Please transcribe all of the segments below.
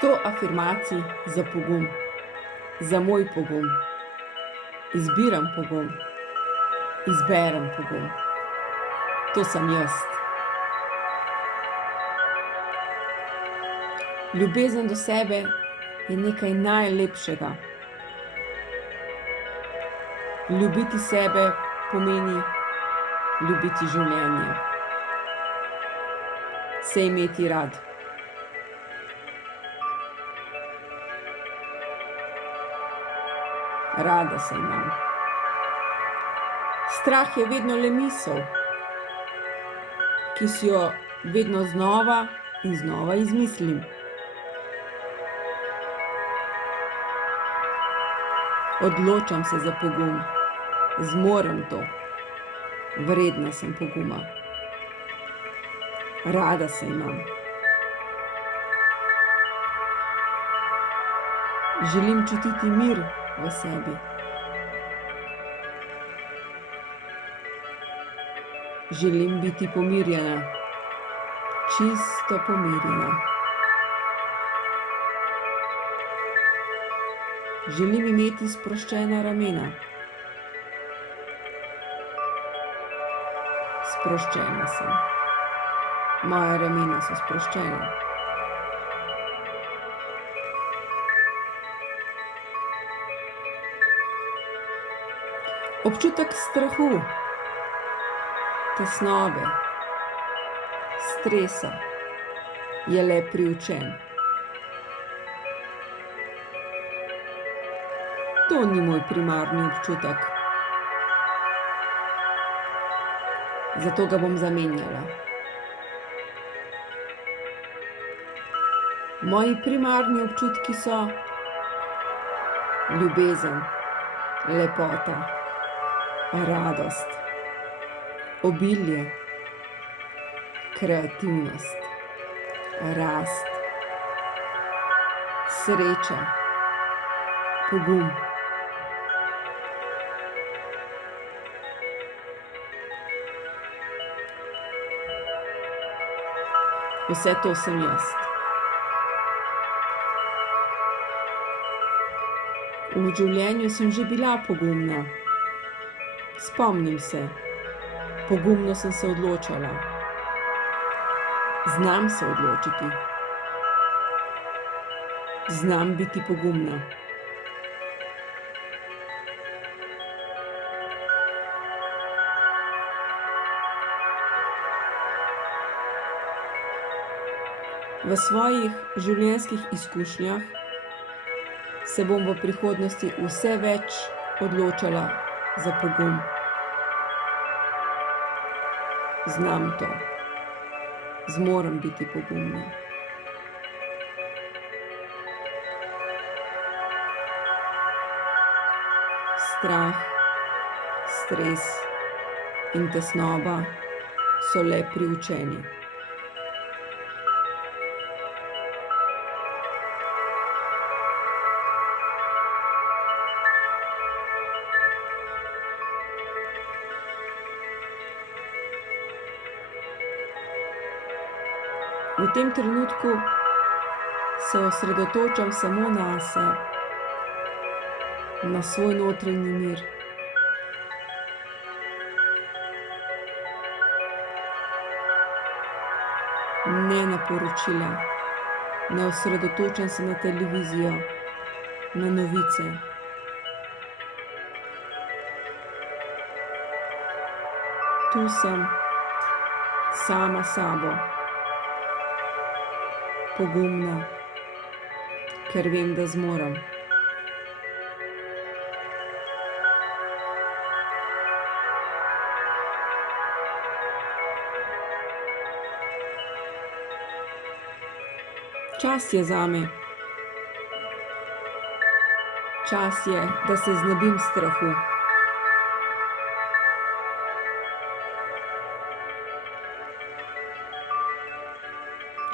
100 afirmacij za pogum, za moj pogum. Izbiram pogum, izberem pogum. To sem jaz. Ljubezen do sebe je nekaj najlepšega. Ljubiti sebe pomeni ljubiti življenje. Se imeti rad. Rada se imam. Strah je vedno le misel, ki si jo vedno znova in znova izmislim. Odločam se za pogum. Zmorem to. Vredna sem poguma. Rada se imam. Želim čutiti mir v sebi. Želim biti pomirjena. Čisto pomirjena. Želim imeti sproščena ramena. Sproščena sem. Moja ramena so sproščena. Občutek strahu, tesnobe, stresa je le priučen. To ni moj primarni občutek. Zato ga bom zamenjala. Moji primarni občutki so ljubezen, lepota, radost, obilje, kreativnost, rast, sreča, pogum. Vse to sem jaz. V življenju sem že bila pogumna. Spomnim se, pogumno sem se odločala. Znam se odločiti. Znam biti pogumna. V svojih življenjskih izkušnjah se bom v prihodnosti vse več odločala za pogum. Znam to. Zmorem biti pogumna. Strah, stres in tesnoba so le priučeni. V tem trenutku se osredotočam samo nase, na svoj notranji mir. Ne na poročila, ne osredotočam se na televizijo, na novice. Tu sem sama sabo. Pogumna, ker vem, da zmorem. Čas je zame. Čas je, da se znebim strahu.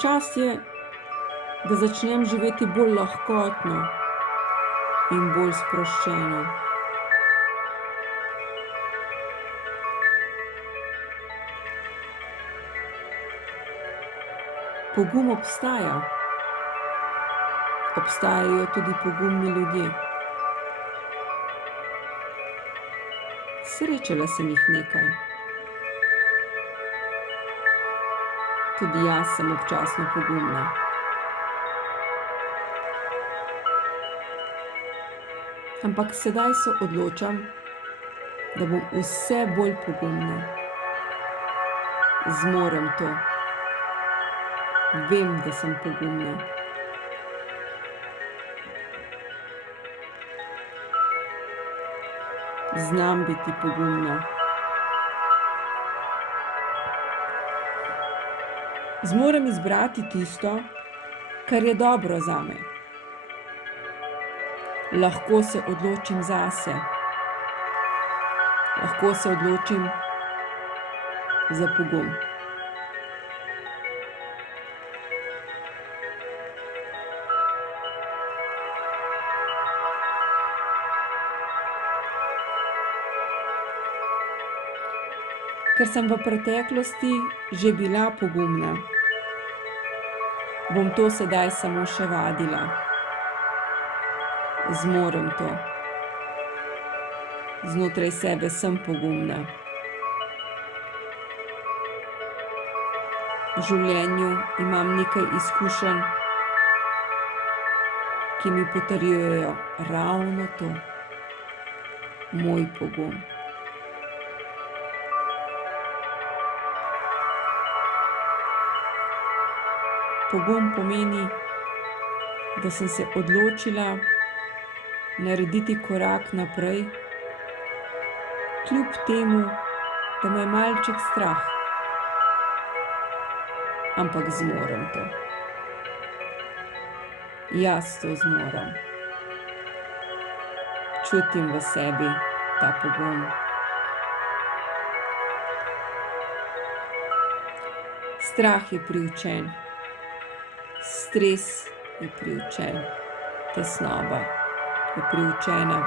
Čas je, da začnem živeti bolj lahkotno in bolj sproščeno. Pogum obstaja. obstajajo tudi pogumni ljudje. Srečala sem jih nekaj. Tudi jaz sem občasno pogumna. Ampak sedaj se odločam, da bom vse bolj pogumna. Zmorem to. Vem, da sem pogumna. Znam biti pogumna. Zmorem izbrati tisto, kar je dobro zame. Lahko se odločim zase. Lahko se odločim za pogum. Ker sem v preteklosti že bila pogumna, bom to sedaj samo še vadila. Zmorem to. Znotraj sebe sem pogumna. V življenju imam nekaj izkušenj, ki mi potrjujejo ravno to. Moj pogum. Pogum pomeni, da sem se odločila narediti korak naprej, kljub temu, da me je malček strah. Ampak zmorem to. Jaz to zmorem. Čutim v sebi ta pogum. Strah je priučen. Stres je priučen. Tesnoba je priučena.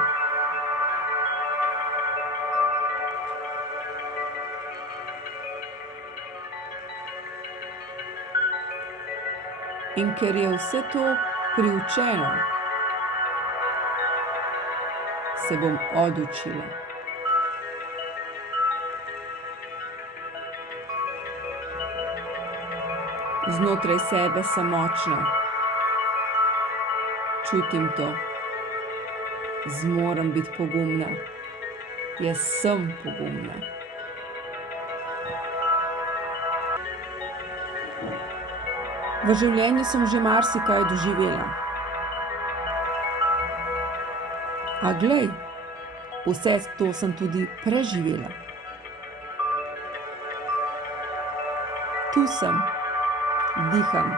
In ker je vse to priučeno, se bom odučila. Znotraj sebe sem močna. Čutim to. Zmorem biti pogumna. Jaz sem pogumna. V življenju sem že marsikaj doživela. A glej, vse to sem tudi preživela. Tu sem. Diham.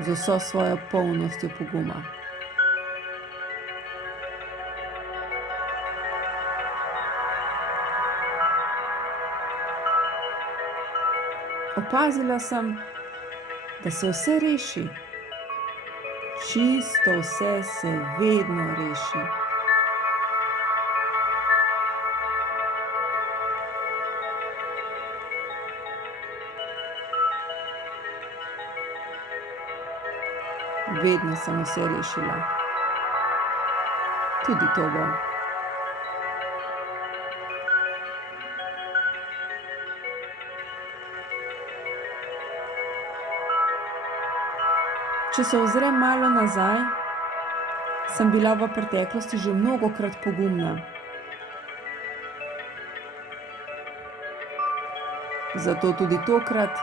Z vso svojo polnostjo poguma. Opazila sem, da se vse reši. Čisto vse se vedno reši. Vedno sem vse rešila. Tudi to bom. Če se ozrem malo nazaj, sem bila v preteklosti že mnogokrat pogumna. Zato tudi tokrat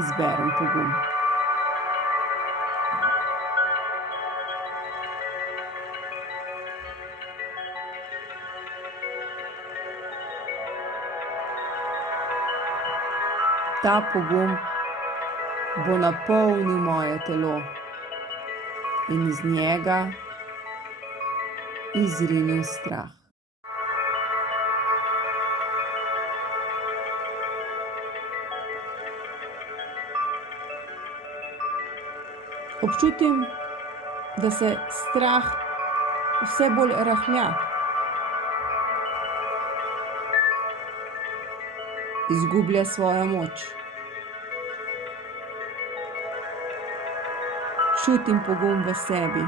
izberem pogum. Ta pogum bo napolnil moje telo in iz njega izrinil strah. Občutim, da se strah vse bolj rahlja. Izgublja svojo moč. Čutim pogum v sebi.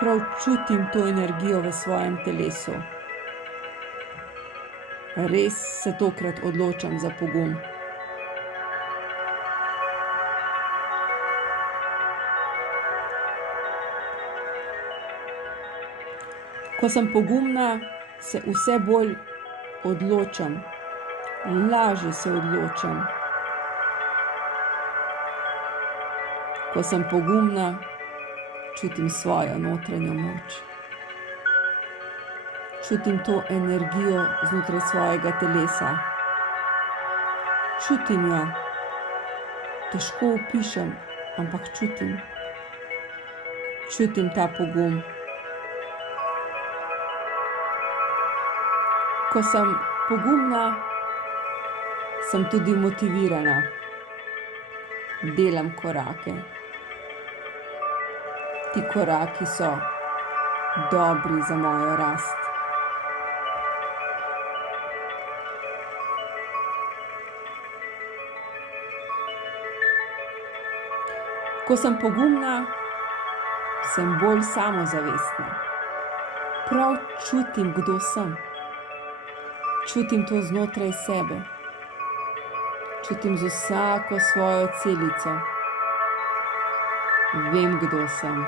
Prav čutim to energijo v svojem telesu. Res se tokrat odločam za pogum. Ko sem pogumna, se vse bolj odločam, lažje se odločam. Ko sem pogumna, čutim svojo notranjo moč. Čutim to energijo znotraj svojega telesa. Čutim jo. Težko opišem, ampak čutim. Čutim ta pogum. Ko sem pogumna, sem tudi motivirana. Delam korake. Ti koraki so dobri za mojo rast. Ko sem pogumna, sem bolj samozavestna. Prav čutim, kdo sem. Čutim to znotraj sebe. Čutim z vsako svojo celico. Vem, kdo sem.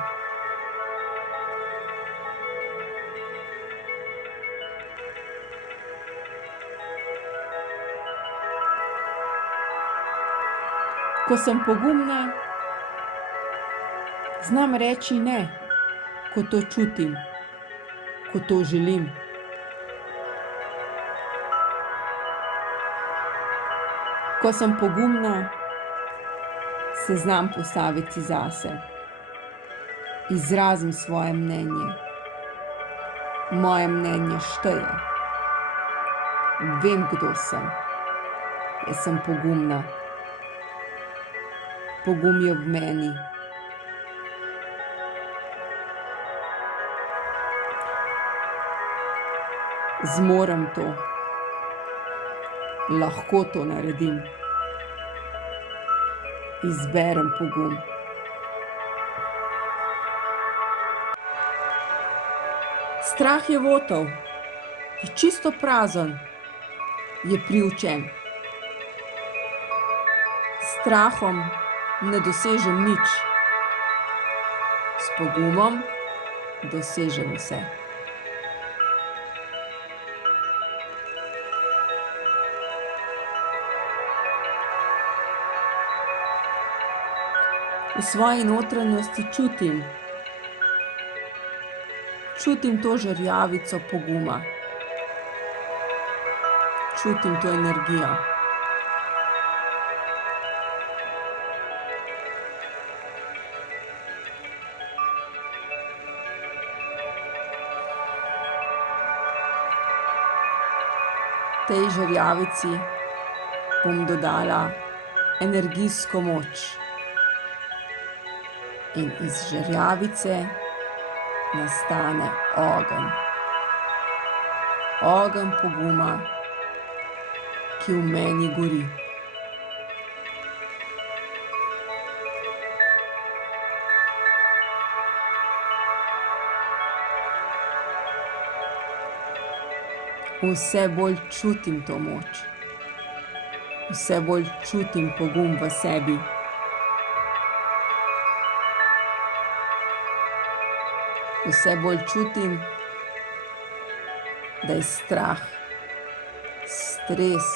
Ko sem pogumna, znam reči ne, ko to čutim, ko to želim. Ko sem pogumna, se znam postaviti zase. Izrazim svoje mnenje. Moje mnenje šteje. Vem, kdo sem. Jaz sem pogumna. Pogum je v meni. Zmorem to. Lahko to naredim. Izberem pogum. Strah je votov, je čisto prazen, je priučen. S strahom ne dosežem nič. S pogumom dosežem vse. V svoji notranjosti čutim to žerjavico poguma. Čutim to energijo. Tej žerjavici bom dodala energijsko moč. In iz žerjavice nastane ogenj. Ogenj poguma, ki v meni gori. Vse bolj čutim to moč. Vse bolj čutim pogum v sebi. Vse bolj čutim, da je strah, stres,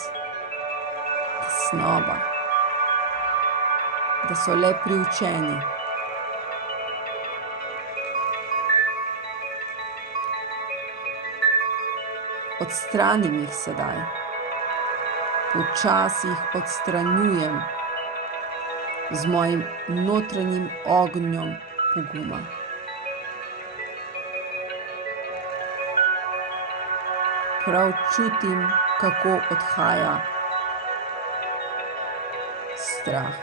tesnoba, da so le priučeni. Odstranim jih sedaj. Počasi jih odstranjujem z mojim notranjim ognjem poguma. Prav čutim, kako odhaja strah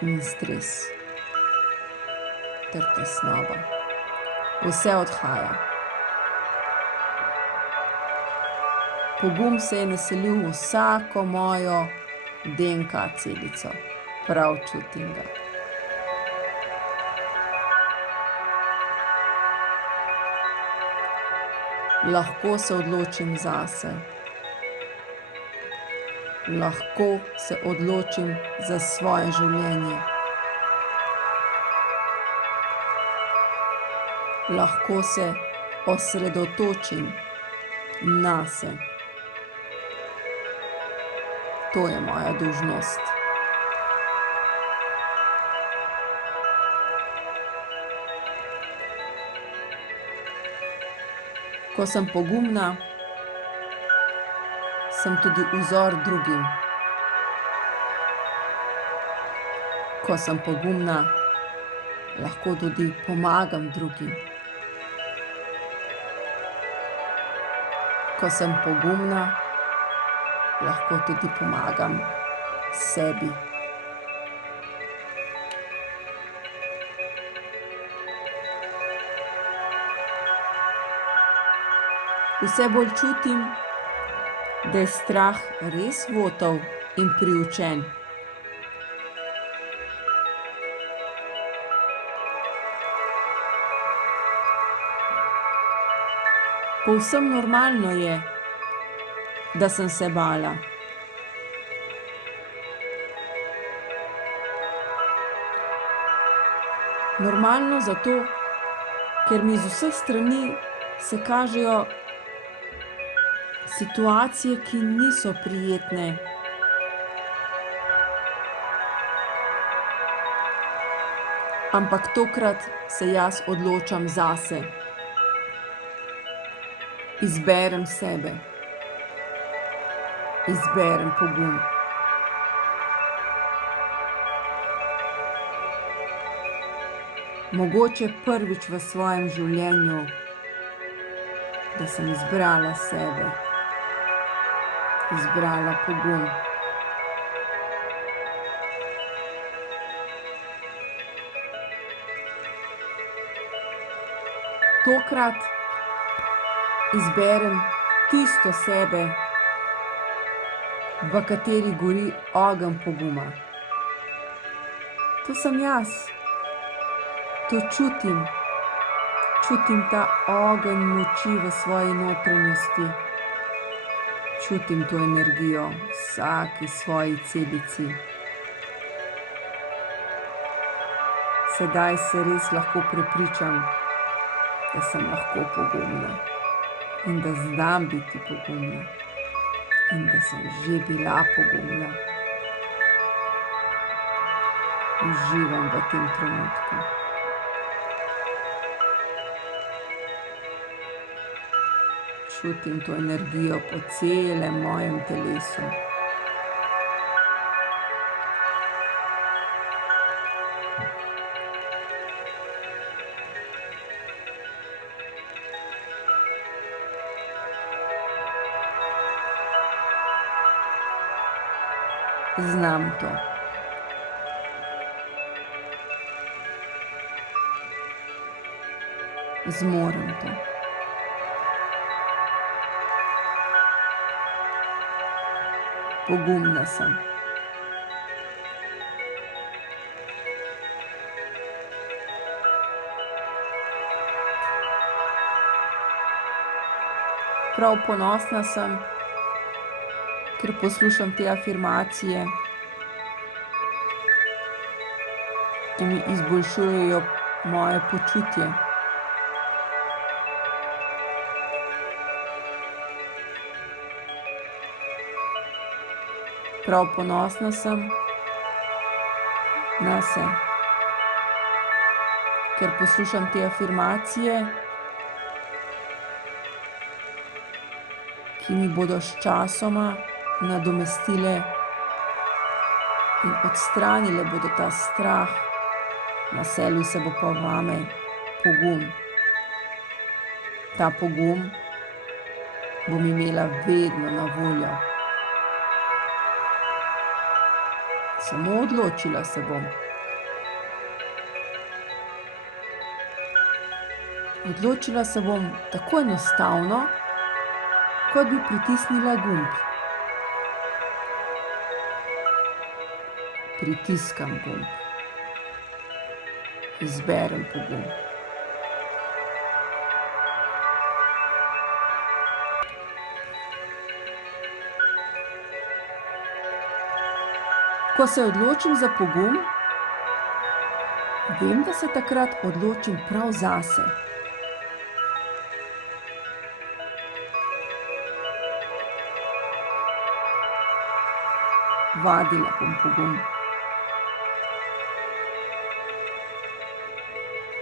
in stres ter tesnoba. Vse odhaja. Pogum se je naselil v vsako mojo DNK celico. Prav čutim ga. Lahko se odločim zase. Lahko se odločim za svoje življenje. Lahko se osredotočim nase. To je moja dolžnost. Ko sem pogumna, sem tudi vzor drugim. Ko sem pogumna, lahko tudi pomagam drugim. Ko sem pogumna, lahko tudi pomagam sebi. Vse bolj čutim, da je strah res votel in priučen. Povsem normalno je, da sem se bala. Normalno zato, ker mi z vseh strani se kažejo situacije, ki niso prijetne. Ampak tokrat se jaz odločam zase. Izberem sebe. Izberem pogum. Mogoče prvič v svojem življenju, da sem izbrala sebe. Izbrala pogum. Tokrat izberem tisto sebe, v kateri gori ogenj poguma. To sem jaz. To čutim. Čutim ta ogenj moči v svoji notranjosti. Čutim to energijo v vsaki svoji celici. Sedaj se res lahko prepričam, da sem lahko pogumna in da znam biti pogumna in da sem že bila pogumna. Uživam v tem trenutku. Čutim to energijo po celem mojem telesu. Znam to. Zmorem to. Pogumna sem. Prav ponosna sem, ker poslušam te afirmacije, ki mi izboljšujejo moje počutje. Prav ponosna sem nase, ker poslušam te afirmacije, ki mi bodo sčasoma nadomestile in odstranile bodo ta strah, naselil se bo pa vame pogum. Ta pogum bom imela vedno na voljo. Samo odločila se bom. Odločila se bom tako enostavno, kot bi pritisnila gumb. Pritiskam gumb. Izberem pogum. Ko se odločim za pogum, vem, da se takrat odločim prav zase. Vadila bom pogum.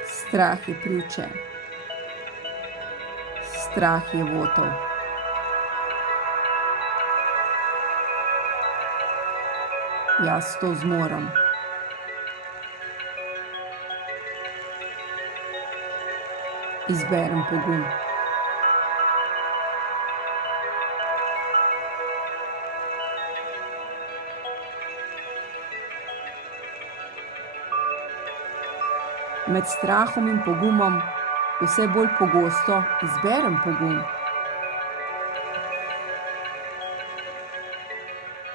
Strah je priučen. Strah je votov. Jaz to zmorem. Izberem pogum. Med strahom in pogumom vse bolj pogosto izberem pogum.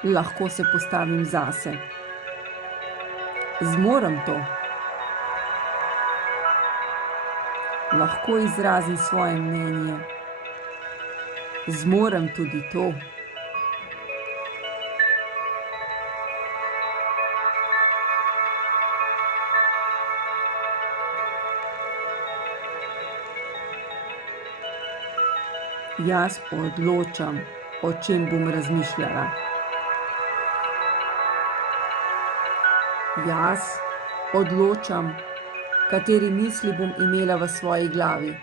Lahko se postavim zase. Zmorem to. Lahko izrazim svoje mnenje. Zmorem tudi to. Jaz odločam, o čem bom razmišljala. Jaz odločam, kateri misli bom imela v svoji glavi.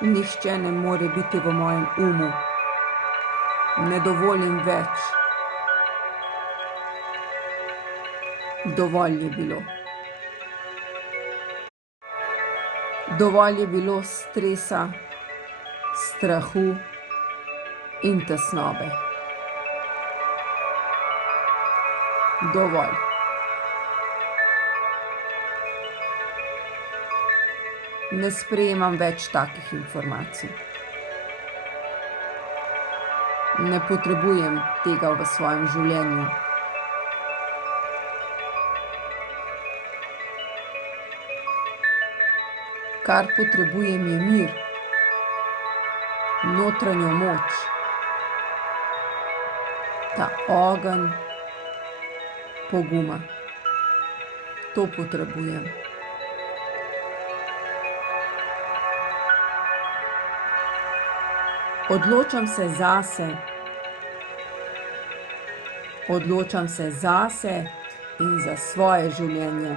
Nihče ne more biti v mojem umu. Ne dovolim več. Dovolj je bilo. Dovolj je bilo stresa, strahu in tesnobe. Dovolj. Ne sprejemam več takih informacij. Ne potrebujem tega v svojem življenju. Kar potrebujem, je mir, notranjo moč, ta ogenj poguma. To potrebujem. Odločam se zase. Odločam se zase in za svoje življenje.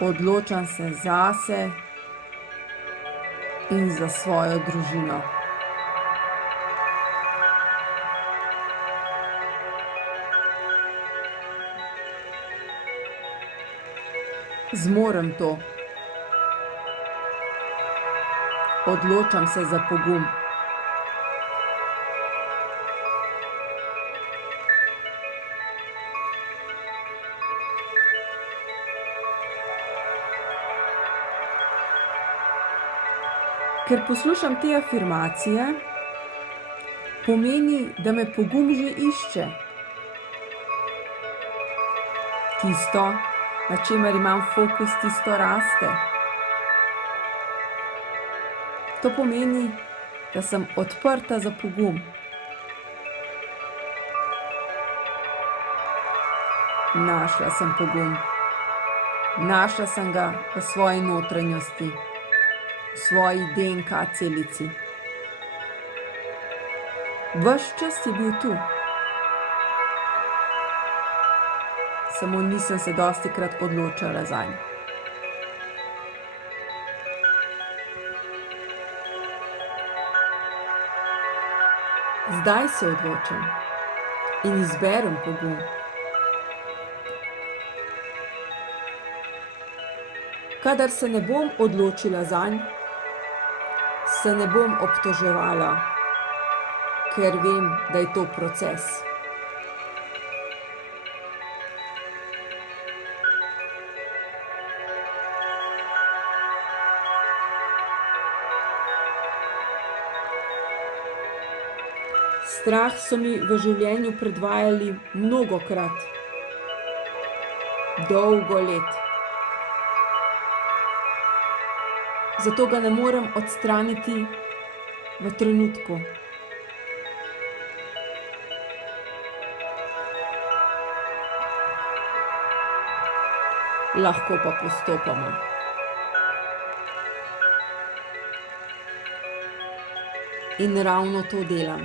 Odločam se zase in za svojo družino. Zmorem to. Odločam se za pogum. Ker poslušam te afirmacije, pomeni, da me pogum že išče. Tisto, na čemer imam fokus, tisto raste. To pomeni, da sem odprta za pogum. Našla sem pogum. Našla sem ga v svoji notranjosti, v svoji DNK celici. Ves čas je bil tu. Samo nisem se dostikrat odločala zanj. Zdaj se odločam in izberem pogum. Kadar se ne bom odločila zanj, se ne bom obtoževala, ker vem, da je to proces. Strah so mi v življenju predvajali mnogokrat, dolgo let. Zato ga ne morem odstraniti v trenutku. Lahko pa postopoma. In ravno to delam.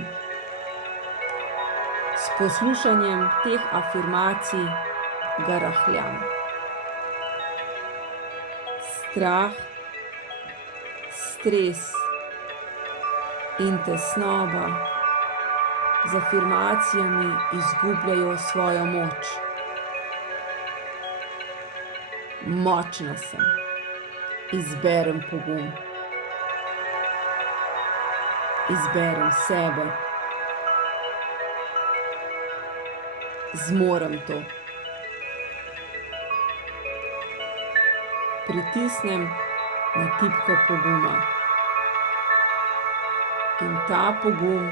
S poslušanjem teh afirmacij ga rahljam. Strah, stres in tesnoba z afirmacijami izgubljajo svojo moč. Močna sem. Izberem pogum. Izberem sebe. Zmorem to. Pritisnem na tipko poguma. In ta pogum,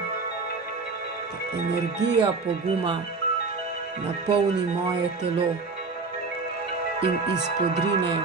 ta energija poguma napolni moje telo in izpodrine